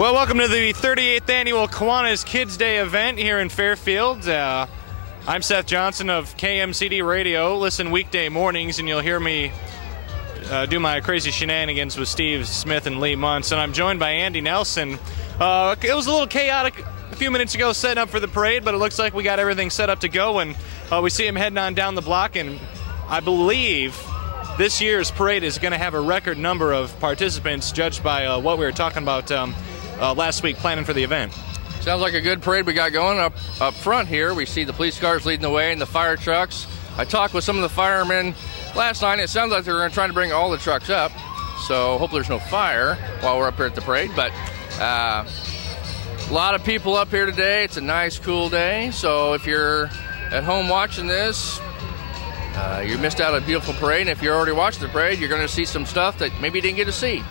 Well, welcome to the 38th annual Kiwanis Kids Day event here in Fairfield. I'm Seth Johnson of KMCD Radio. Listen weekday mornings and you'll hear me do my crazy shenanigans with Steve Smith and Lee Muntz. And I'm joined by Andy Nelson. It was a little chaotic a few minutes ago setting up for the parade, but it looks like we got everything set up to go. And we see him heading on down the block, and I believe this year's parade is going to have a record number of participants judged by what we were talking about last week planning for the event. Sounds like a good parade we got going up front here. We see the police cars leading the way and the fire trucks. I talked with some of the firemen last night. It sounds like they're trying to bring all the trucks up, so hopefully there's no fire while we're up here at the parade. But a lot of people up here today. It's a nice, cool day. So if you're at home watching this, you missed out on a beautiful parade. And if you're already watching the parade, you're going to see some stuff that maybe you didn't get to see.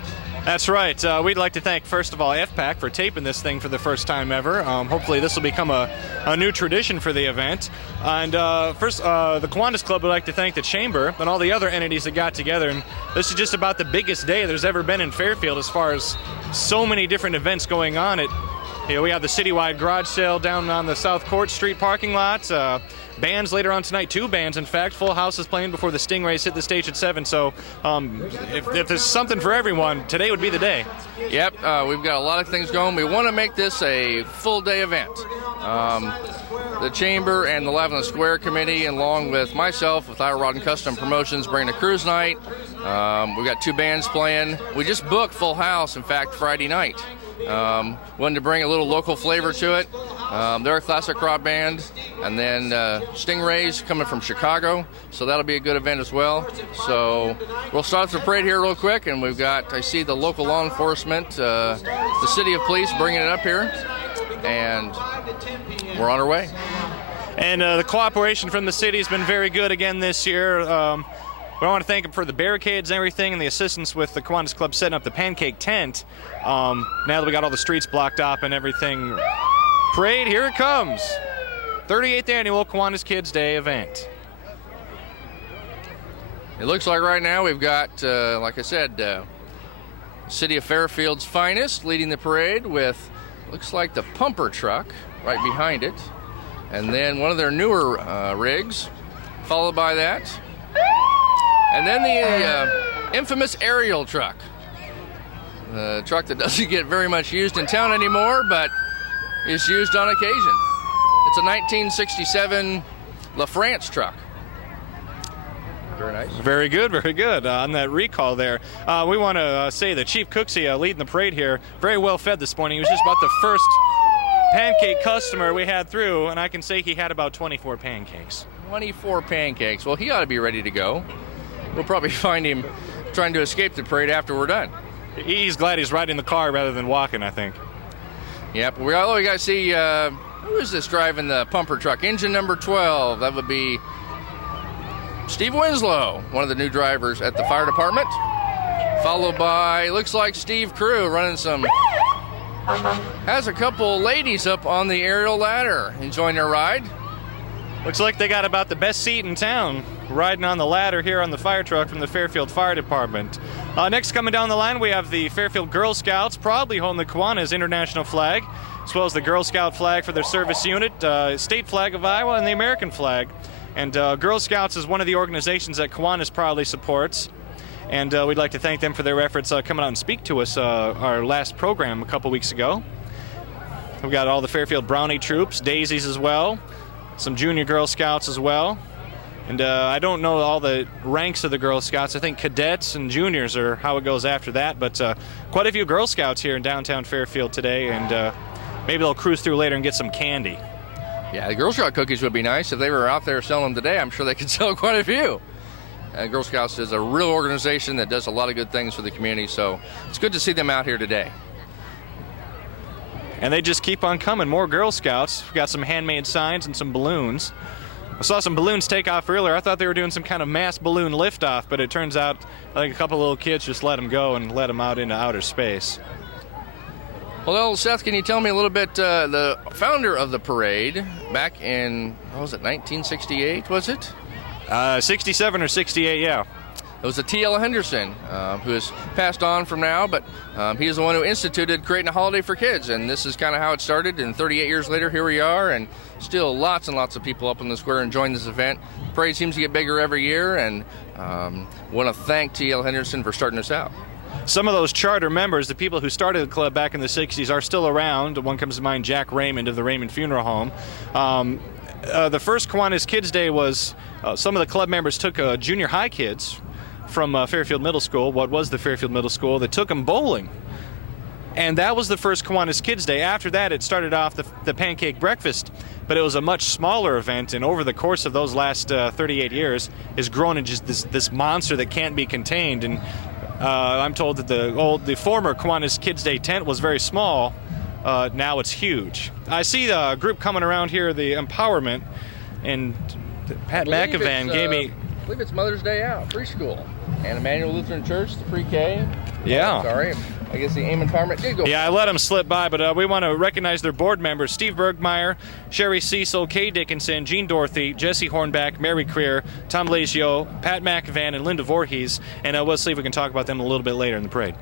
That's right. We'd like to thank, first of all, FPAC for taping this thing for the first time ever. Hopefully this will become a new tradition for the event. And first, the Kiwanis Club would like to thank the Chamber and all the other entities that got together. And this is just about the biggest day there's ever been in Fairfield as far as so many different events going on. We have the citywide garage sale down on the South Court Street parking lot. Bands later on tonight, 2 bands, in fact. Full House is playing before the Stingrays hit the stage at 7. So if there's something for everyone, today would be the day. Yep, we've got a lot of things going. We want to make this a full-day event. The Chamber and the Lavender Square Committee, along with myself, with our Rod and Custom Promotions, bring a cruise night. We've got 2 bands playing. We just booked Full House, in fact, Friday night. Wanted to bring a little local flavor to it. They're a classic rock band, and then Stingrays coming from Chicago, so that'll be a good event as well. So we'll start the parade here real quick, and we've got, I see the local law enforcement, the city of police bringing it up here, and we're on our way. And the cooperation from the city has been very good again this year. We want to thank them for the barricades and everything and the assistance with the Kiwanis Club setting up the pancake tent. Now that we got all the streets blocked off and everything, parade, here it comes. 38th annual Kiwanis Kids Day event. It looks like right now we've got, like I said, City of Fairfield's finest leading the parade with, looks like the pumper truck right behind it. And then one of their newer rigs, followed by that. And then the infamous aerial truck. The truck that doesn't get very much used in town anymore, but is used on occasion. It's a 1967 LaFrance truck. Very nice. Very good, very good. On that recall there, we want to say that Chief Cooksey leading the parade here, very well fed this morning. He was just about the first pancake customer we had through, and I can say he had about 24 pancakes. 24 pancakes. Well, he ought to be ready to go. We'll probably find him trying to escape the parade after we're done. He's glad he's riding the car rather than walking, I think. Yep. We got to see who is this driving the pumper truck? Engine number 12. That would be Steve Winslow, one of the new drivers at the fire department. Followed by, looks like Steve Crew running some, has a couple ladies up on the aerial ladder enjoying their ride. Looks like they got about the best seat in town riding on the ladder here on the fire truck from the Fairfield Fire Department. Next coming down the line, we have the Fairfield Girl Scouts, proudly holding the Kiwanis International flag, as well as the Girl Scout flag for their service unit, state flag of Iowa, and the American flag. And Girl Scouts is one of the organizations that Kiwanis proudly supports. And we'd like to thank them for their efforts coming out and speak to us our last program a couple weeks ago. We've got all the Fairfield Brownie troops, Daisies as well, some junior Girl Scouts as well. And I don't know all the ranks of the Girl Scouts. I think cadets and juniors are how it goes after that. But quite a few Girl Scouts here in downtown Fairfield today, and maybe they'll cruise through later and get some candy. Yeah, the Girl Scout cookies would be nice. If they were out there selling them today, I'm sure they could sell quite a few. Girl Scouts is a real organization that does a lot of good things for the community, so it's good to see them out here today. And they just keep on coming. More Girl Scouts. We've got some handmade signs and some balloons. I saw some balloons take off earlier. I thought they were doing some kind of mass balloon liftoff, but it turns out like a couple little kids just let them go and let them out into outer space. Well, Seth, can you tell me a little bit, the founder of the parade back in, what was it, 1968, was it? 67 or 68, yeah. it was a T.L. Henderson, who has passed on from now, but he is the one who instituted creating a holiday for kids, and this is kind of how it started, and 38 years later, here we are, and still lots and lots of people up in the square enjoying this event. Parade seems to get bigger every year, and want to thank T.L. Henderson for starting us out. Some of those charter members, the people who started the club back in the 60s, are still around. One comes to mind, Jack Raymond of the Raymond Funeral Home. The first Kiwanis Kids Day was some of the club members took junior high kids from Fairfield Middle School, what was the Fairfield Middle School, they took them bowling. And that was the first Kiwanis Kids Day. After that, it started off the pancake breakfast, but it was a much smaller event, and over the course of those last 38 years, has grown into just this monster that can't be contained. And I'm told that the former Kiwanis Kids Day tent was very small. Now it's huge. I see the group coming around here, the Empowerment, and Pat McEvan gave me... I believe it's Mother's Day Out, preschool. And Emmanuel Lutheran Church, the pre-K. Yeah. Sorry, I guess the AIM Empowerment did go. Yeah, I let them slip by, but we want to recognize their board members: Steve Bergmeyer, Sherry Cecil, Kay Dickinson, Jean Dorothy, Jesse Hornback, Mary Creer, Tom Lazio, Pat McEvan, and Linda Voorhees. And we'll see if we can talk about them a little bit later in the parade.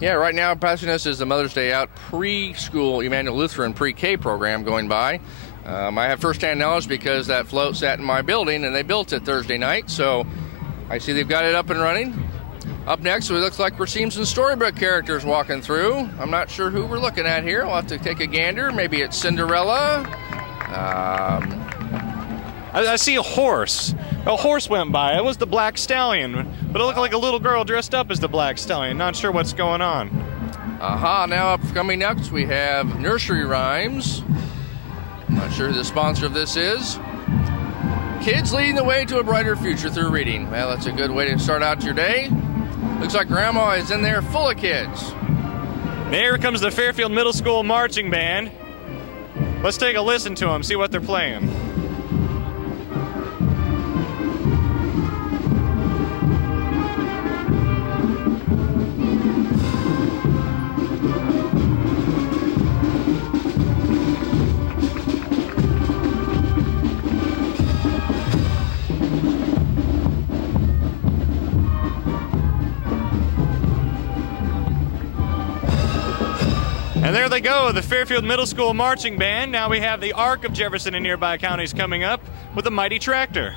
Yeah, right now passing us is the Mother's Day Out preschool Emmanuel Lutheran pre-K program going by. I have first-hand knowledge because that float sat in my building and they built it Thursday night, so I see they've got it up and running. Up next, it looks like we're seeing some storybook characters walking through. I'm not sure who we're looking at here. We'll have to take a gander. Maybe it's Cinderella. I see a horse. A horse went by. It was the Black Stallion, but it looked like a little girl dressed up as the Black Stallion. Not sure what's going on. Now coming next, we have nursery rhymes. I'm not sure who the sponsor of this is. Kids leading the way to a brighter future through reading. Well, that's a good way to start out your day. Looks like Grandma is in there full of kids. And here comes the Fairfield Middle School Marching Band. Let's take a listen to them, see what they're playing. And there they go, the Fairfield Middle School Marching Band. Now we have the Arc of Jefferson and nearby counties coming up with a mighty tractor.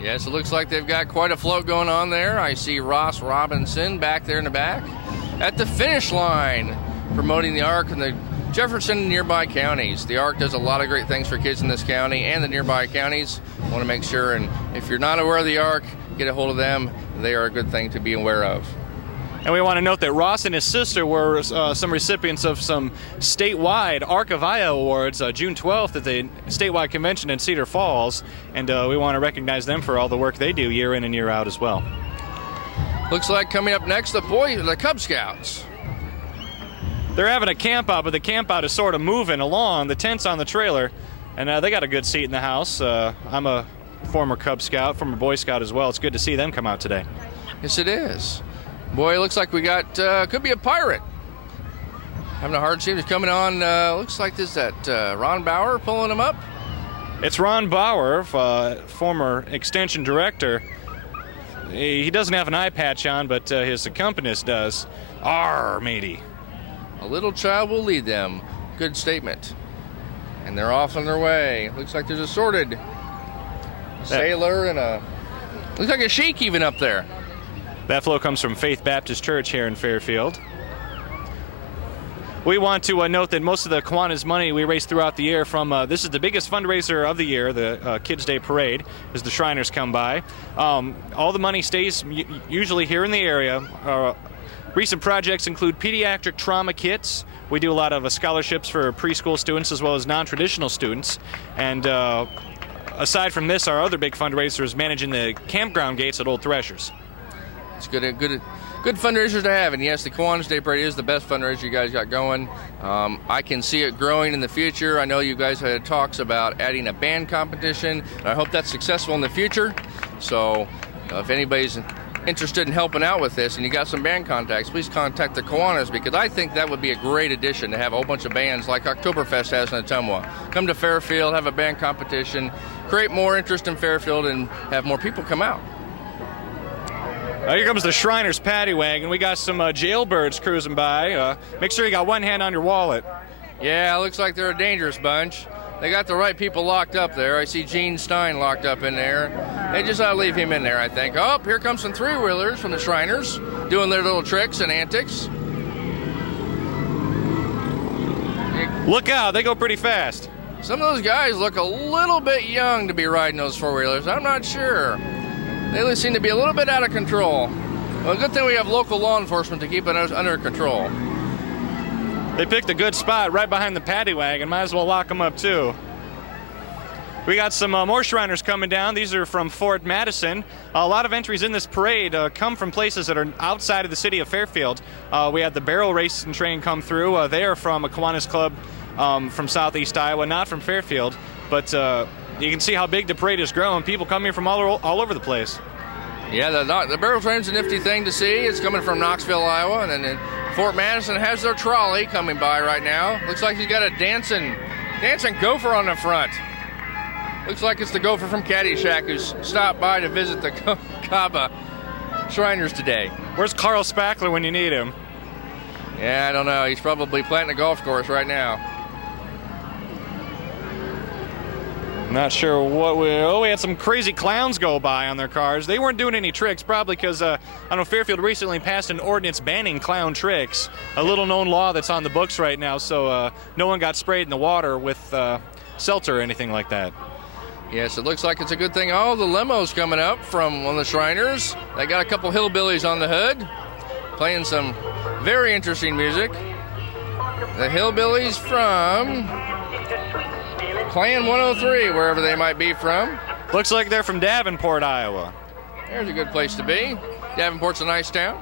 Yes, it looks like they've got quite a float going on there. I see Ross Robinson back there in the back at the finish line promoting the Arc in the Jefferson and nearby counties. The Arc does a lot of great things for kids in this county and the nearby counties. I want to make sure, and if you're not aware of the Arc, get a hold of them. They are a good thing to be aware of. And we want to note that Ross and his sister were some recipients of some statewide Arc of Aya Awards June 12th at the statewide convention in Cedar Falls. And we want to recognize them for all the work they do year in and year out as well. Looks like coming up next, the Cub Scouts. They're having a camp out, but the camp out is sort of moving along. The tent's on the trailer, and they got a good seat in the house. I'm a former Cub Scout, former Boy Scout as well. It's good to see them come out today. Yes, it is. Boy, it looks like we got, could be a pirate. Having a hard time. He's coming on, looks like this, that Ron Bauer pulling him up. It's Ron Bauer, former extension director. He doesn't have an eye patch on, but his accompanist does. Arr, matey. A little child will lead them. Good statement. And they're off on their way. Looks like there's a sorted sailor and looks like a sheik even up there. That flow comes from Faith Baptist Church here in Fairfield. We want to note that most of the Kiwanis money we raise throughout the year from, this is the biggest fundraiser of the year, the Kids Day Parade, as the Shriners come by. All the money stays usually here in the area. Recent projects include pediatric trauma kits. We do a lot of scholarships for preschool students as well as non-traditional students. And aside from this, our other big fundraiser is managing the campground gates at Old Threshers. It's good fundraisers to have, and yes, the Kiwanis Day Parade is the best fundraiser you guys got going. I can see it growing in the future. I know you guys had talks about adding a band competition, and I hope that's successful in the future. So if anybody's interested in helping out with this and you got some band contacts, please contact the Kiwanis, because I think that would be a great addition to have a whole bunch of bands like Oktoberfest has in Ottumwa. Come to Fairfield, have a band competition, create more interest in Fairfield, and have more people come out. Here comes the Shriners paddy wagon. We got some jailbirds cruising by. Make sure you got one hand on your wallet. Yeah, looks like they're a dangerous bunch. They got the right people locked up there. I see Gene Stein locked up in there. They just ought to leave him in there, I think. Oh, here comes some three-wheelers from the Shriners doing their little tricks and antics. Look out, they go pretty fast. Some of those guys look a little bit young to be riding those four-wheelers. I'm not sure. They seem to be a little bit out of control. Well, good thing we have local law enforcement to keep it under control. They picked a good spot right behind the paddy wagon. Might as well lock them up, too. We got some more Shriners coming down. These are from Fort Madison. A lot of entries in this parade come from places that are outside of the city of Fairfield. We had the barrel racing train come through. They are from a Kiwanis club from southeast Iowa, not from Fairfield. But you can see how big the parade has grown. People come here from all over the place. Yeah, the barrel train's a nifty thing to see. It's coming from Knoxville, Iowa, and then Fort Madison has their trolley coming by right now. Looks like he's got a dancing gopher on the front. Looks like it's the gopher from Caddyshack who's stopped by to visit the Kaba Shriners today. Where's Carl Spackler when you need him? Yeah, I don't know. He's probably planting a golf course right now. Not sure what we had some crazy clowns go by on their cars. They weren't doing any tricks, probably because I know Fairfield recently passed an ordinance banning clown tricks, a little-known law that's on the books right now, so no one got sprayed in the water with seltzer or anything like that. Yes, it looks like it's a good thing. Oh, the limo's coming up from one of the Shriners. They got a couple hillbillies on the hood, playing some very interesting music. The hillbillies from Clan 103, wherever they might be from. Looks like they're from Davenport, Iowa. There's a good place to be. Davenport's a nice town.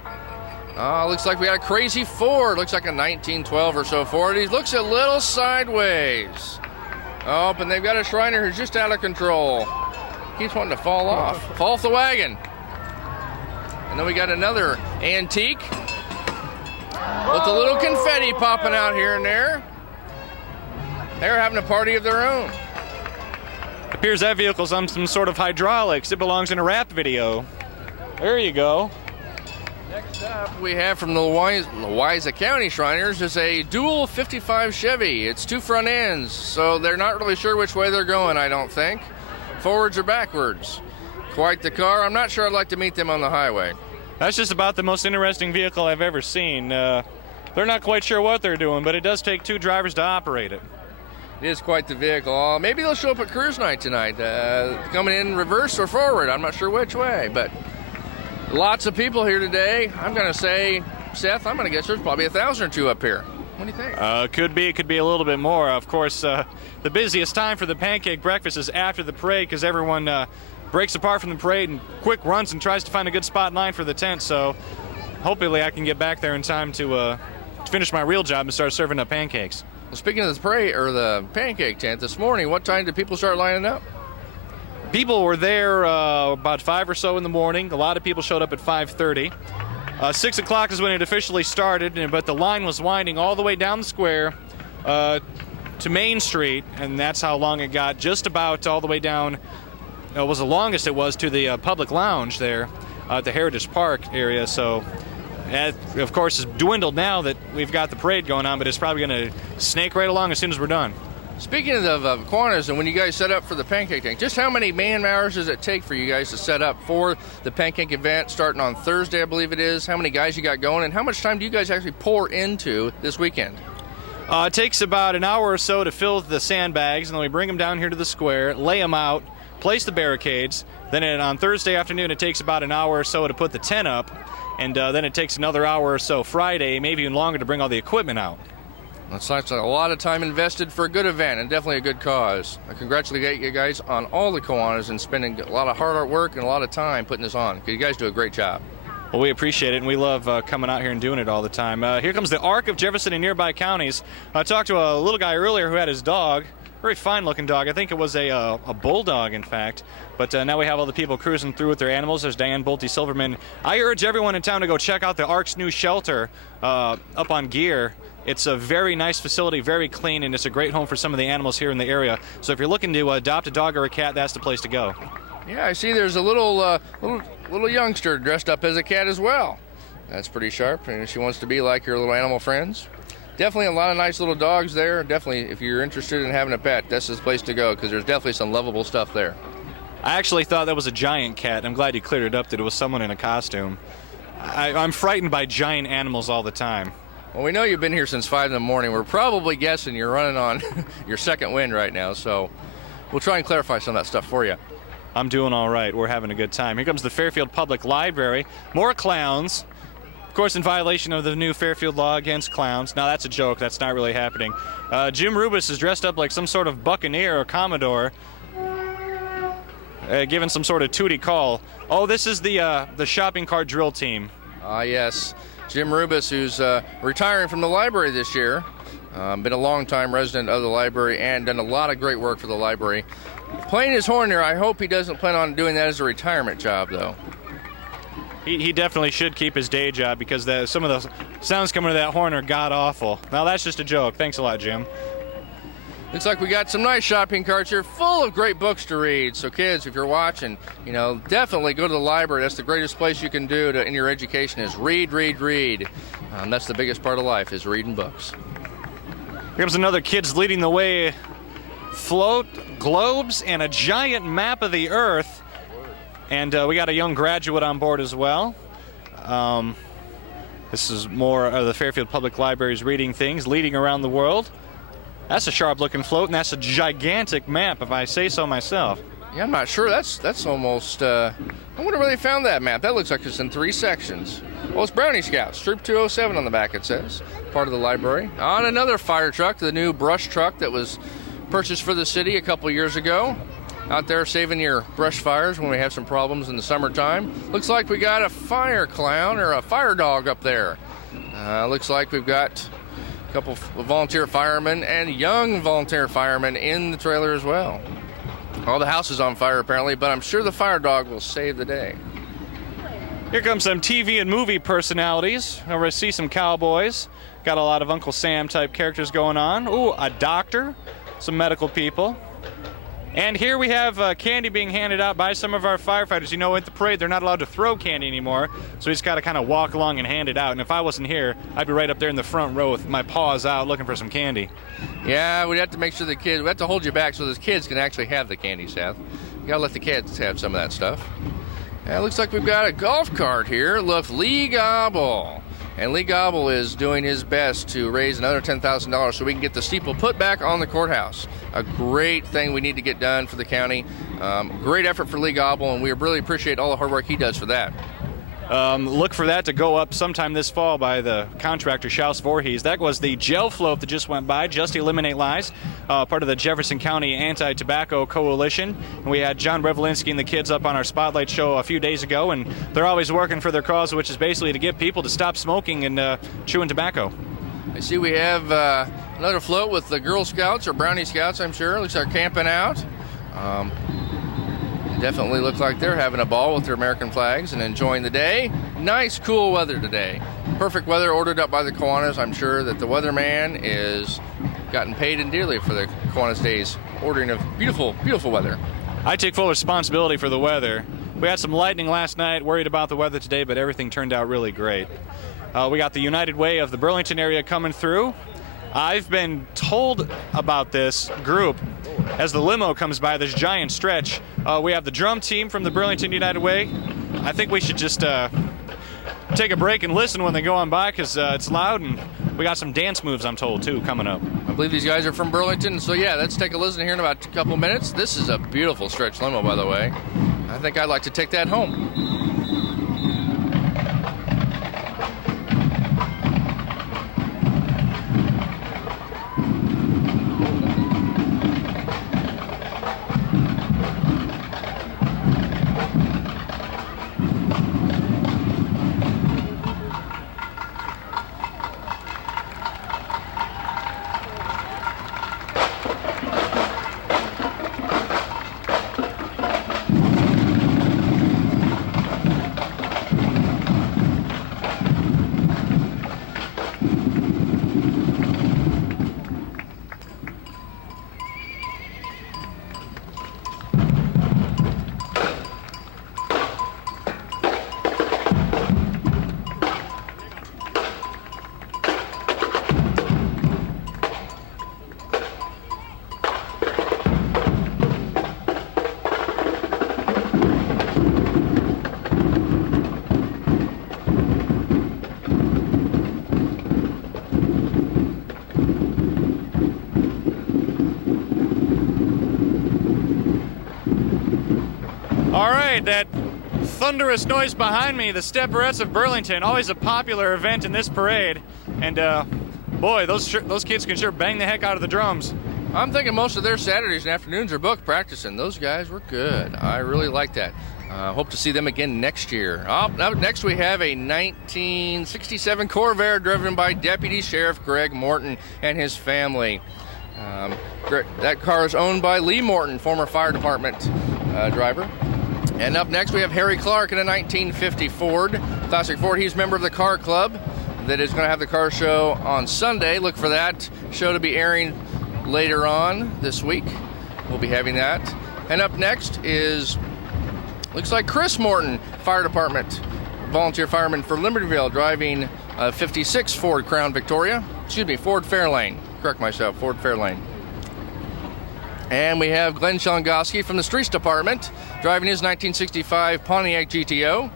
Looks like we got a crazy Ford. Looks like a 1912 or so Ford. He looks a little sideways. Oh, and they've got a Shriner who's just out of control. Keeps wanting to fall off the wagon. And then we got another antique with a little confetti popping out here and there. They're having a party of their own. Appears that vehicle's on some sort of hydraulics. It belongs in a rap video. There you go. Next up, we have from the Louisa County Shriners is a dual 55 Chevy. It's two front ends, so they're not really sure which way they're going, I don't think. Forwards or backwards. Quite the car. I'm not sure I'd like to meet them on the highway. That's just about the most interesting vehicle I've ever seen. They're not quite sure what they're doing, but it does take two drivers to operate it. It is quite the vehicle. Maybe they'll show up at cruise night tonight, coming in reverse or forward. I'm not sure which way, but lots of people here today. I'm going to say, Seth, I'm going to guess there's probably 1,000 or two up here. What do you think? Could be a little bit more. Of course, the busiest time for the pancake breakfast is after the parade because everyone breaks apart from the parade and quick runs and tries to find a good spot in line for the tent. So hopefully I can get back there in time to finish my real job and start serving up pancakes. Well, speaking of the parade or the pancake tent this morning, what time did people start lining up? People were there about 5 or so in the morning. A lot of people showed up at 5:30. 6 o'clock is when it officially started, but the line was winding all the way down the square to Main Street, and that's how long it got, just about all the way down. It was the longest it was to the public lounge there at the Heritage Park area. So, of course, it's dwindled now that we've got the parade going on, but it's probably going to snake right along as soon as we're done. Speaking of Kiwanis, and when you guys set up for the pancake tank, just how many man-hours does it take for you guys to set up for the pancake event starting on Thursday, I believe it is? How many guys you got going, and how much time do you guys actually pour into this weekend? It takes about an hour or so to fill the sandbags, and then we bring them down here to the square, lay them out, place the barricades. Then on Thursday afternoon, it takes about an hour or so to put the tent up, and then it takes another hour or so Friday, maybe even longer, to bring all the equipment out. That's a lot of time invested for a good event and definitely a good cause. I congratulate you guys on all the Kiwanis and spending a lot of hard work and a lot of time putting this on. You guys do a great job. Well, we appreciate it, and we love coming out here and doing it all the time. Here comes the Arc of Jefferson and nearby counties. I talked to a little guy earlier who had his dog. Very fine-looking dog. I think it was a bulldog, in fact. But now we have all the people cruising through with their animals. There's Diane Bolte-Silverman. I urge everyone in town to go check out the Arc's new shelter up on Gear. It's a very nice facility, very clean, and it's a great home for some of the animals here in the area. So if you're looking to adopt a dog or a cat, that's the place to go. Yeah, I see there's a little little youngster dressed up as a cat as well. That's pretty sharp, and she wants to be like her little animal friends. Definitely a lot of nice little dogs there. Definitely, if you're interested in having a pet, this is the place to go because there's definitely some lovable stuff there. I actually thought that was a giant cat. I'm glad you cleared it up that it was someone in a costume. I'm frightened by giant animals all the time. Well, we know you've been here since 5 in the morning. We're probably guessing you're running on your second wind right now, so we'll try and clarify some of that stuff for you. I'm doing all right. We're having a good time. Here comes the Fairfield Public Library. More clowns. Of course, in violation of the new Fairfield law against clowns. Now, that's a joke. That's not really happening. Jim Rubis is dressed up like some sort of buccaneer or commodore, giving some sort of tooty call. Oh, this is the shopping cart drill team. Yes. Jim Rubis, who's retiring from the library this year. Been a long-time resident of the library and done a lot of great work for the library. Playing his horn there, I hope he doesn't plan on doing that as a retirement job, though. He definitely should keep his day job because some of the sounds coming to that horn are god-awful. Now, that's just a joke. Thanks a lot, Jim. Looks like we got some nice shopping carts here full of great books to read. So kids, if you're watching, definitely go to the library. That's the greatest place you can do in your education is read, read, read. That's the biggest part of life is reading books. Here comes another Kids Leading the Way float, globes, and a giant map of the Earth. And we got a young graduate on board as well. This is more of the Fairfield Public Library's reading things, leading around the world. That's a sharp-looking float, and that's a gigantic map, if I say so myself. Yeah, I'm not sure. That's almost... I wonder where they found that map. That looks like it's in 3 sections. Well, it's Brownie Scouts, Troop 207 on the back, it says. Part of the library. On another fire truck, the new brush truck that was purchased for the city a couple years ago. Out there saving your brush fires when we have some problems in the summertime. Looks like we got a fire clown or a fire dog up there. Looks like we've got a couple of volunteer firemen and young volunteer firemen in the trailer as well. All the house is on fire apparently, but I'm sure the fire dog will save the day. Here comes some TV and movie personalities. Over to see some cowboys. Got a lot of Uncle Sam type characters going on. Ooh, a doctor, some medical people. And here we have candy being handed out by some of our firefighters. At the parade, they're not allowed to throw candy anymore, so he's got to kind of walk along and hand it out. And if I wasn't here, I'd be right up there in the front row with my paws out looking for some candy. Yeah, we'd have to make sure we have to hold you back so the kids can actually have the candy, Seth. You got to let the kids have some of that stuff. Yeah, it looks like we've got a golf cart here. Look, Lee Gobble. And Lee Gobble is doing his best to raise another $10,000 so we can get the steeple put back on the courthouse. A great thing we need to get done for the county. Great effort for Lee Gobble, and we really appreciate all the hard work he does for that. Look for that to go up sometime this fall by the contractor, Schaus Voorhees. That was the gel float that just went by, Just Eliminate Lies, part of the Jefferson County Anti-Tobacco Coalition. And we had John Revelinsky and the kids up on our Spotlight show a few days ago, and they're always working for their cause, which is basically to get people to stop smoking and chewing tobacco. I see we have another float with the Girl Scouts or Brownie Scouts, I'm sure. Looks like they're camping out. Definitely look like they're having a ball with their American flags and enjoying the day. Nice, cool weather today. Perfect weather ordered up by the Kiwanis. I'm sure that the weatherman is gotten paid in dearly for the Kiwanis days, ordering of beautiful, beautiful weather. I take full responsibility for the weather. We had some lightning last night, worried about the weather today, but everything turned out really great. We got the United Way of the Burlington area coming through. I've been told about this group as the limo comes by, this giant stretch. We have the drum team from the Burlington United Way. I think we should just take a break and listen when they go on by because it's loud, and we got some dance moves, I'm told, too, coming up. I believe these guys are from Burlington, so yeah, let's take a listen here in about a couple minutes. This is a beautiful stretch limo, by the way. I think I'd like to take that home. right, that thunderous noise behind me, the Stepperettes of Burlington, always a popular event in this parade. And boy, those kids can sure bang the heck out of the drums. I'm thinking most of their Saturdays and afternoons are booked practicing. Those guys were good. I really like that. Hope to see them again next year. Up next we have a 1967 Corvair driven by Deputy Sheriff Greg Morton and his family. That car is owned by Lee Morton, former fire department driver. And up next we have Harry Clark in a 1950 Ford, classic Ford. He's a member of the car club that is going to have the car show on Sunday. Look for that show to be airing later on this week. We'll be having that. And up next is, looks like Chris Morton, fire department, volunteer fireman for Libertyville, driving a 56 Ford Crown Victoria. Excuse me, Ford Fairlane. Correct myself, Ford Fairlane. And we have Glenn Shelongoski from the Streets Department, driving his 1965 Pontiac GTO.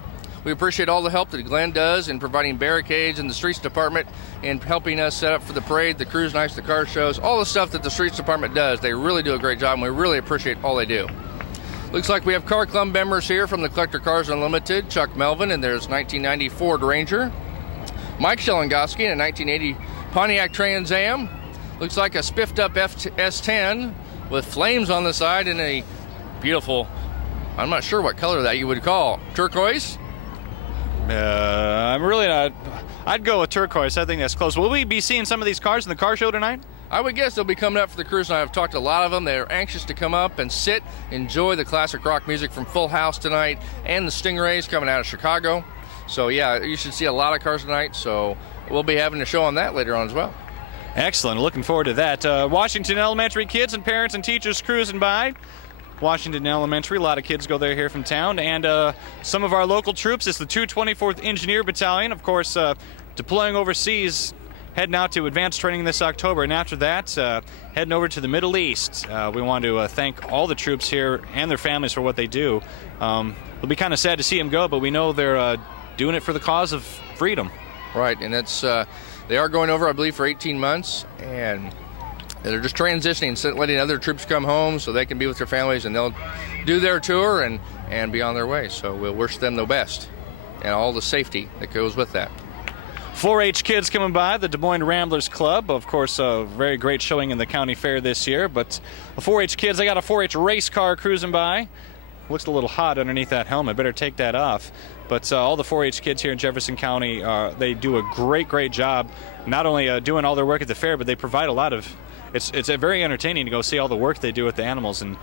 We appreciate all the help that Glenn does in providing barricades in the Streets Department and helping us set up for the parade, the cruise nights, the car shows, all the stuff that the Streets Department does. They really do a great job, and we really appreciate all they do. Looks like we have car club members here from the Collector Cars Unlimited, Chuck Melvin, and there's 1990 Ford Ranger. Mike Shelongoski in a 1980 Pontiac Trans Am. Looks like a spiffed up S10 with flames on the side and a beautiful, I'm not sure what color that you would call, turquoise? I'm really not. I'd go with turquoise. I think that's close. Will we be seeing some of these cars in the car show tonight? I would guess they'll be coming up for the cruise night. I've talked to a lot of them. They're anxious to come up and sit, enjoy the classic rock music from Full House tonight and the Stingrays coming out of Chicago. So yeah, you should see a lot of cars tonight. So we'll be having a show on that later on as well. Excellent. Looking forward to that. Washington Elementary kids and parents and teachers cruising by. Washington Elementary, a lot of kids go there here from town, and some of our local troops. It's the 224th Engineer Battalion, of course, deploying overseas, heading out to advanced training this October, and after that, heading over to the Middle East. We want to thank all the troops here and their families for what they do. It'll be kind of sad to see them go, but we know they're doing it for the cause of freedom. Right, and it's they are going over, I believe, for 18 months, and they're just transitioning, letting other troops come home so they can be with their families, and they'll do their tour and be on their way. So we'll wish them the best and all the safety that goes with that. 4-H kids coming by, the Des Moines Ramblers Club. Of course, a very great showing in the county fair this year. But the 4-H kids, they got a 4-H race car cruising by. Looks a little hot underneath that helmet. Better take that off. But all the 4-H kids here in Jefferson County, they do a great job, not only doing all their work at the fair, but they provide a lot of. It's very entertaining to go see all the work they do with the animals. And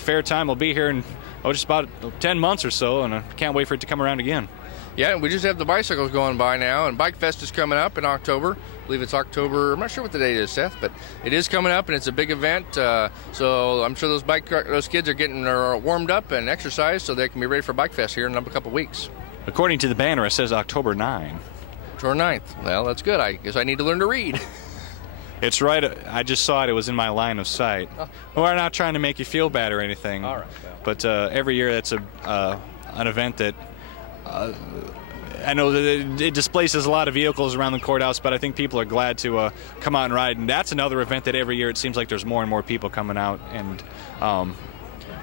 fair time will be here in just about 10 months or so, and I can't wait for it to come around again. Yeah, we just have the bicycles going by now, and Bike Fest is coming up in October. I believe it's October, I'm not sure what the date is, Seth, but it is coming up, and it's a big event. So I'm sure those kids are getting warmed up and exercised so they can be ready for Bike Fest here in a couple weeks. According to the banner, it says October 9. October 9th. Well, that's good. I guess I need to learn to read. It's right. I just saw it. It was in my line of sight. Oh. We're not trying to make you feel bad or anything. All right. But every year that's an event that I know that it displaces a lot of vehicles around the courthouse, but I think people are glad to come out and ride. And that's another event that every year it seems like there's more and more people coming out. And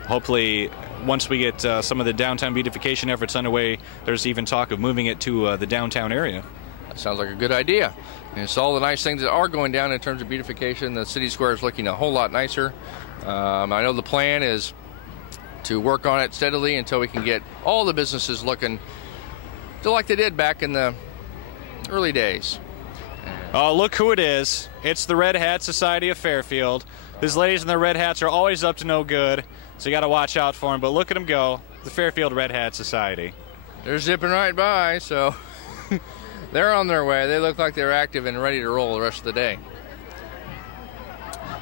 hopefully once we get some of the downtown beautification efforts underway, there's even talk of moving it to the downtown area. That sounds like a good idea. And it's all the nice things that are going down in terms of beautification. The city square is looking a whole lot nicer. I know the plan is to work on it steadily until we can get all the businesses looking like they did back in the early days. Oh, look who it is. It's the Red Hat Society of Fairfield. These ladies in their red hats are always up to no good, so you got to watch out for them. But look at them go, the Fairfield Red Hat Society. They're zipping right by, so they're on their way. They look like they're active and ready to roll the rest of the day.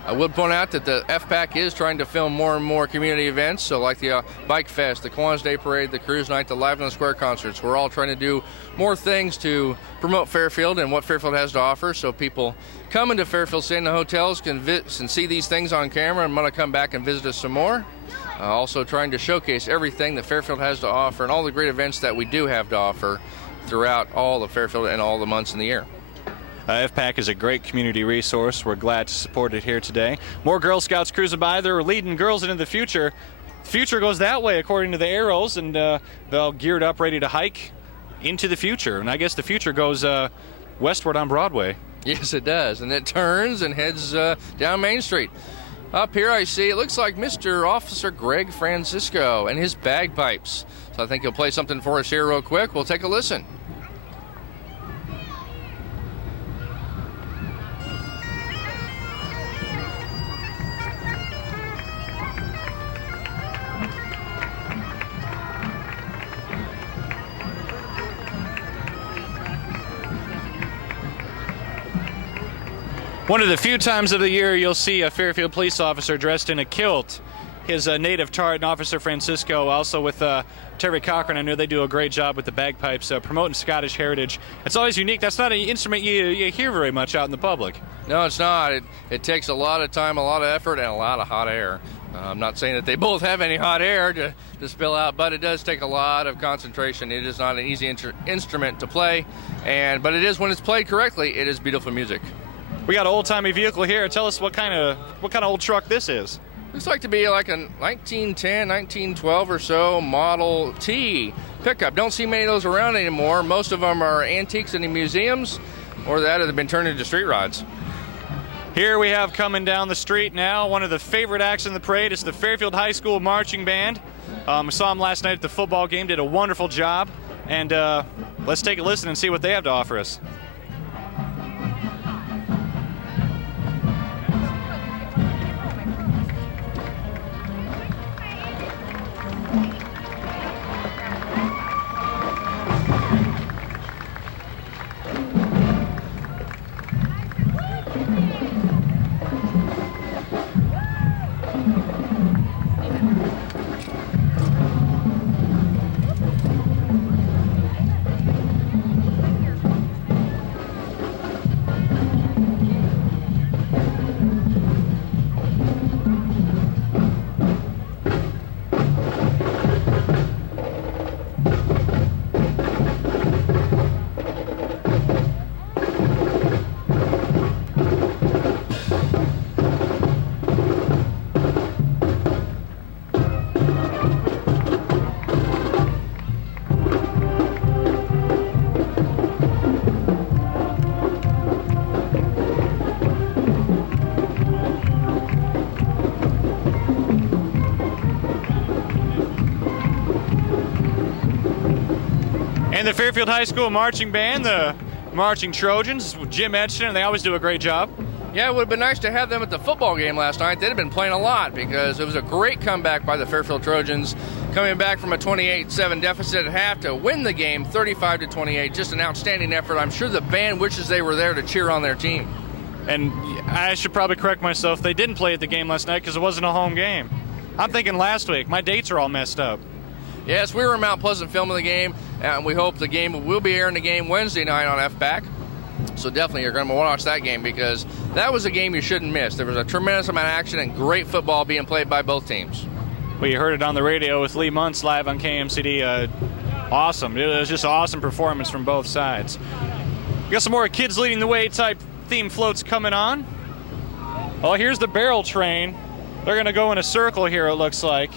I would point out that the FPAC is trying to film more and more community events, so like the Bike Fest, the Kiwanis Day Parade, the Cruise Night, the Live on the Square concerts. We're all trying to do more things to promote Fairfield and what Fairfield has to offer, so people coming to Fairfield, staying in the hotels, can visit and see these things on camera and want to come back and visit us some more. Also trying to showcase everything that Fairfield has to offer and all the great events that we do have to offer throughout all of Fairfield and all the months in the year. FPAC is a great community resource. We're glad to support it here today. More Girl Scouts cruising by. They're leading girls into the future. future goes that way, according to the arrows, and they're all geared up, ready to hike into the future. And I guess the future goes westward on Broadway. Yes, it does, and it turns and heads down Main Street. Up here I see, it looks like Mr. Officer Greg Francisco and his bagpipes. So I think he'll play something for us here real quick. We'll take a listen. One of the few times of the year you'll see a Fairfield police officer dressed in a kilt. His native tartan, Officer Francisco, also with Terry Cochran. I know they do a great job with the bagpipes, promoting Scottish heritage. It's always unique. That's not an instrument you hear very much out in the public. No, it's not. It takes a lot of time, a lot of effort, and a lot of hot air. I'm not saying that they both have any hot air to spill out, but it does take a lot of concentration. It is not an easy instrument to play, but it is, when it's played correctly, it is beautiful music. We got an old-timey vehicle here. Tell us what kind of old truck this is. Looks like to be like a 1910, 1912 or so Model T pickup. Don't see many of those around anymore. Most of them are antiques in the museums, or that have been turned into street rods. Here we have coming down the street now one of the favorite acts in the parade. It's the Fairfield High School Marching Band. I saw them last night at the football game. Did a wonderful job. And let's take a listen and see what they have to offer us. And the Fairfield High School Marching Band, the Marching Trojans, with Jim Edson, and they always do a great job. Yeah, it would have been nice to have them at the football game last night. They'd have been playing a lot because it was a great comeback by the Fairfield Trojans, coming back from a 28-7 deficit at half to win the game 35-28. Just an outstanding effort. I'm sure the band wishes they were there to cheer on their team. And I should probably correct myself. They didn't play at the game last night because it wasn't a home game. I'm thinking last week. My dates are all messed up. Yes, we were in Mount Pleasant filming the game, and we hope the game will be airing the game Wednesday night on FBAC. So definitely you're going to want to watch that game because that was a game you shouldn't miss. There was a tremendous amount of action and great football being played by both teams. Well, you heard it on the radio with Lee Muntz live on KMCD. Awesome. It was just an awesome performance from both sides. We got some more Kids Leading the Way type theme floats coming on. Oh, here's the barrel train. They're going to go in a circle here, it looks like.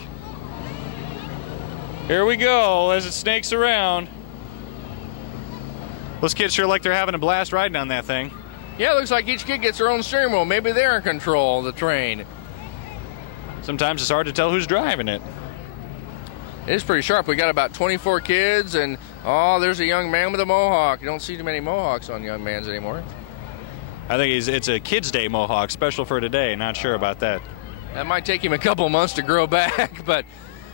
Here we go as it snakes around. Those kids sure like they're having a blast riding on that thing. Yeah, it looks like each kid gets their own steering wheel. Maybe they're in control of the train. Sometimes it's hard to tell who's driving it. It's pretty sharp. We got about 24 kids, and oh, there's a young man with a mohawk. You don't see too many mohawks on young mans anymore. I think it's a Kids Day mohawk, special for today. Not sure about that. That might take him a couple months to grow back, but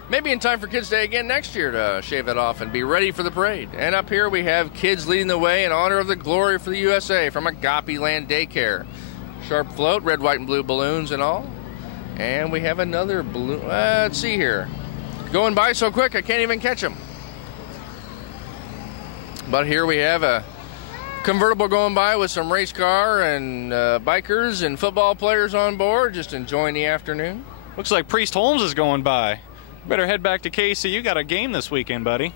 maybe in time for Kids Day again next year to shave it off and be ready for the parade. And up here we have Kids Leading the Way in honor of the glory for the USA from Agape Land Daycare. Sharp float, red, white, and blue balloons and all. And we have another balloon. Let's see here. Going by so quick I can't even catch them. But here we have a convertible going by with some race car and bikers and football players on board, just enjoying the afternoon. Looks like Priest Holmes is going by. Better head back to Casey. You got a game this weekend, buddy.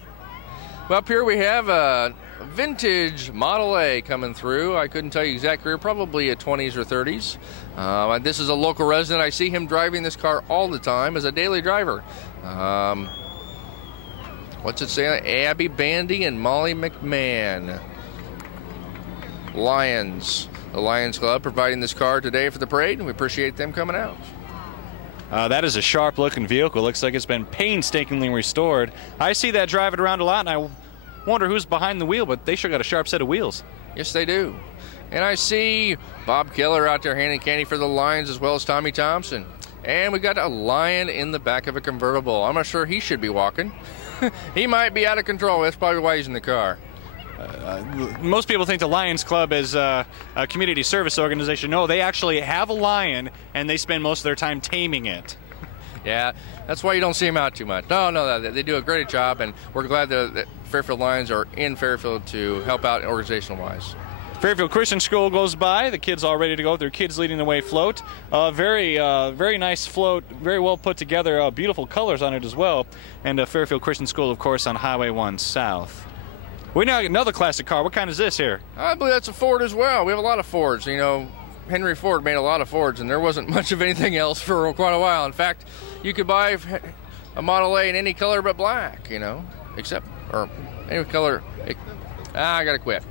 Well, up here we have a vintage Model A coming through. I couldn't tell you exact rear, probably a 20s or 30s. This is a local resident. I see him driving this car all the time as a daily driver. What's it say? Abby Bandy and Molly McMahon. Lions. The Lions Club providing this car today for the parade, and we appreciate them coming out. That is a sharp-looking vehicle. Looks like it's been painstakingly restored. I see that driving around a lot, and I wonder who's behind the wheel, but they sure got a sharp set of wheels. Yes, they do. And I see Bob Keller out there handing candy for the Lions, as well as Tommy Thompson. And we got a lion in the back of a convertible. I'm not sure he should be walking. He might be out of control. That's probably why he's in the car. Most people think the Lions Club is a community service organization. No, they actually have a lion, and they spend most of their time taming it. Yeah, that's why you don't see them out too much. No, they do a great job, and we're glad that Fairfield Lions are in Fairfield to help out organizational-wise. Fairfield Christian School goes by. The kids all ready to go. Their Kids Leading the Way float. Very nice float. Very well put together. Beautiful colors on it as well. And Fairfield Christian School, of course, on Highway 1 South. We now get another classic car. What kind is this here? I believe that's a Ford as well. We have a lot of Fords. You know, Henry Ford made a lot of Fords, and there wasn't much of anything else for quite a while. In fact, you could buy a Model A in any color but black, you know, except, or any color. I gotta quit.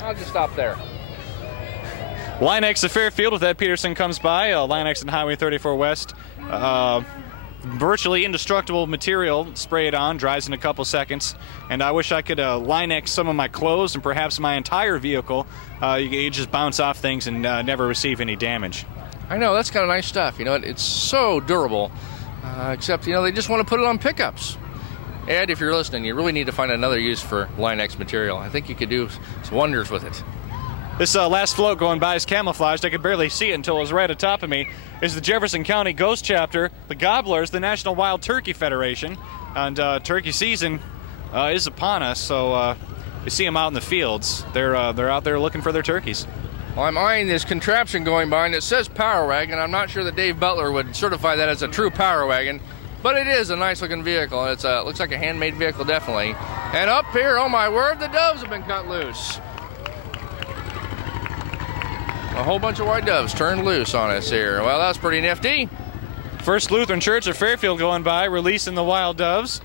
I'll just stop there. Line X of Fairfield with Ed Peterson comes by. Line X and Highway 34 West. Virtually indestructible material sprayed on, dries in a couple seconds. And I wish I could Line X some of my clothes and perhaps my entire vehicle. You just bounce off things and never receive any damage. I know, that's kind of nice stuff. You know, it's so durable. Except, you know, they just want to put it on pickups. Ed, if you're listening, you really need to find another use for Line X material. I think you could do some wonders with it. This last float going by is camouflaged. I could barely see it until it was right atop of me. Is the Jefferson County Ghost Chapter, the Gobblers, the National Wild Turkey Federation. And turkey season is upon us, so you see them out in the fields. They're out there looking for their turkeys. Well, I'm eyeing this contraption going by, and it says Power Wagon. I'm not sure that Dave Butler would certify that as a true Power Wagon, but it is a nice-looking vehicle. It looks like a handmade vehicle, definitely. And up here, oh my word, the doves have been cut loose. A whole bunch of white doves turned loose on us here. Well, that's pretty nifty. First Lutheran Church of Fairfield going by, releasing the wild doves.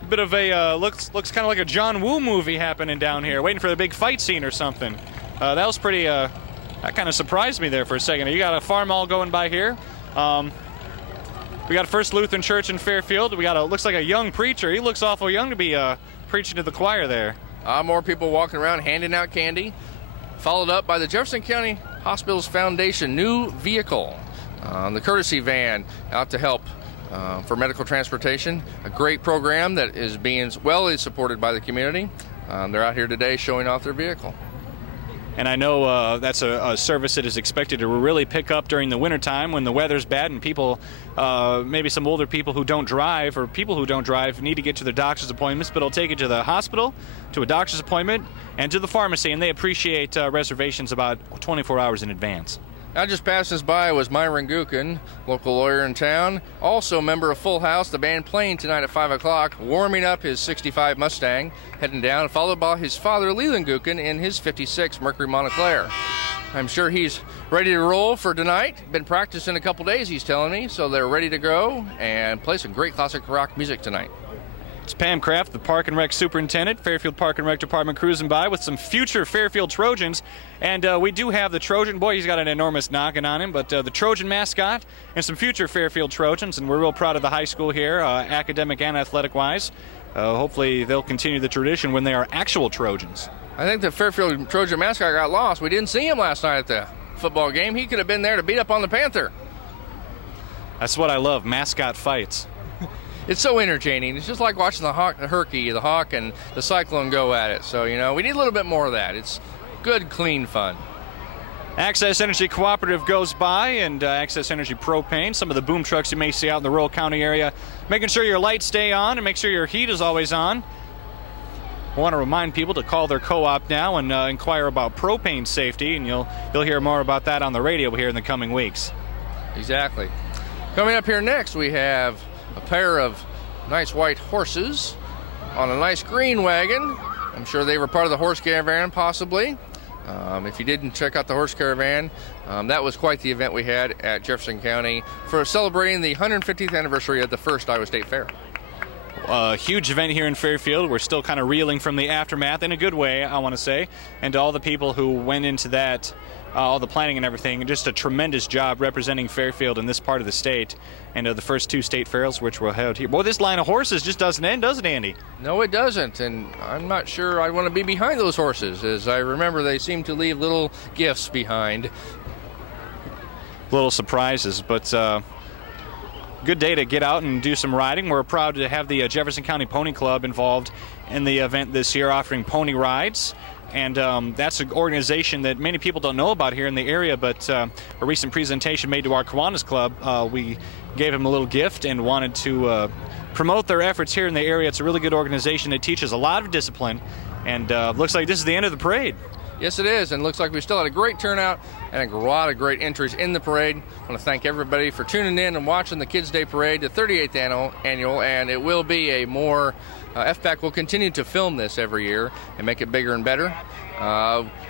A bit of a looks kind of like a John Woo movie happening down here, waiting for the big fight scene or something. That was pretty. That kind of surprised me there for a second. You got a farm all going by here. We got a First Lutheran Church in Fairfield. We got looks like a young preacher. He looks awful young to be preaching to the choir there. More people walking around handing out candy. Followed up by the Jefferson County Hospitals Foundation new vehicle, the courtesy van out to help for medical transportation. A great program that is being well supported by the community. They're out here today showing off their vehicle. And I know that's a service that is expected to really pick up during the wintertime when the weather's bad and people, maybe some older people who don't drive or people who don't drive need to get to their doctor's appointments, but it'll take you to the hospital, to a doctor's appointment, and to the pharmacy, and they appreciate reservations about 24 hours in advance. I just passed us by was Myron Gookin, local lawyer in town, also a member of Full House, the band playing tonight at 5 o'clock, warming up his 65 Mustang, heading down, followed by his father, Leland Gookin, in his 56 Mercury Montclair. I'm sure he's ready to roll for tonight. Been practicing a couple days, he's telling me, so they're ready to go and play some great classic rock music tonight. It's Pam Kraft, the Park and Rec Superintendent, Fairfield Park and Rec Department, cruising by with some future Fairfield Trojans. And we do have the Trojan. Boy, he's got an enormous noggin on him, but the Trojan mascot and some future Fairfield Trojans. And we're real proud of the high school here, academic and athletic-wise. Hopefully they'll continue the tradition when they are actual Trojans. I think the Fairfield Trojan mascot got lost. We didn't see him last night at the football game. He could have been there to beat up on the Panther. That's what I love, mascot fights. It's so entertaining. It's just like watching the Hawk and the Cyclone go at it. So, you know, we need a little bit more of that. It's good, clean fun. Access Energy Cooperative goes by, and Access Energy Propane, some of the boom trucks you may see out in the rural county area, making sure your lights stay on and make sure your heat is always on. I want to remind people to call their co-op now and inquire about propane safety, and you'll hear more about that on the radio here in the coming weeks. Exactly. Coming up here next, we have a pair of nice white horses on a nice green wagon, I'm sure they were part of the horse caravan, possibly. If you didn't check out the horse caravan, that was quite the event we had at Jefferson County for celebrating the 150th anniversary of the first Iowa State Fair. A huge event here in Fairfield. We're still kind of reeling from the aftermath in a good way, I want to say. And to all the people who went into that, all the planning and everything, just a tremendous job representing Fairfield in this part of the state. And the first 2 state fairs which were held here. Boy, this line of horses just doesn't end, does it, Andy? No, it doesn't. And I'm not sure I want to be behind those horses, as I remember they seem to leave little gifts behind. Little surprises, but good day to get out and do some riding. We're proud to have the Jefferson County Pony Club involved in the event this year, offering pony rides. And that's an organization that many people don't know about here in the area, but a recent presentation made to our Kiwanis Club, we gave them a little gift and wanted to promote their efforts here in the area. It's a really good organization that teaches a lot of discipline, and looks like this is the end of the parade. Yes, it is, and looks like we still had a great turnout and a lot of great entries in the parade. I want to thank everybody for tuning in and watching the Kids Day Parade, the 38th annual, and it will be a more, FPAC will continue to film this every year and make it bigger and better.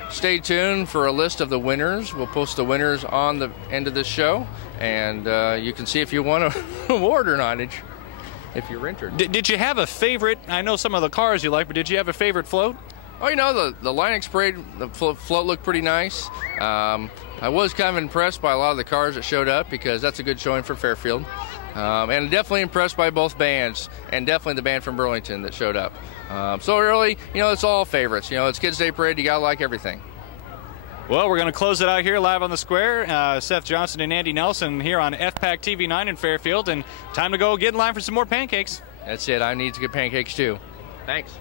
Stay tuned for a list of the winners. We'll post the winners on the end of this show, and you can see if you won an award or not, if you're entered. Did you have a favorite? I know some of the cars you like, but did you have a favorite float? Oh, you know, the Linux Parade, the float looked pretty nice. I was kind of impressed by a lot of the cars that showed up, because that's a good showing for Fairfield. And definitely impressed by both bands, and definitely the band from Burlington that showed up. So really, you know, it's all favorites. You know, it's Kids Day Parade. You got to like everything. Well, we're going to close it out here live on the square. Seth Johnson and Andy Nelson here on FPAC TV 9 in Fairfield. And time to go get in line for some more pancakes. That's it. I need to get pancakes, too. Thanks.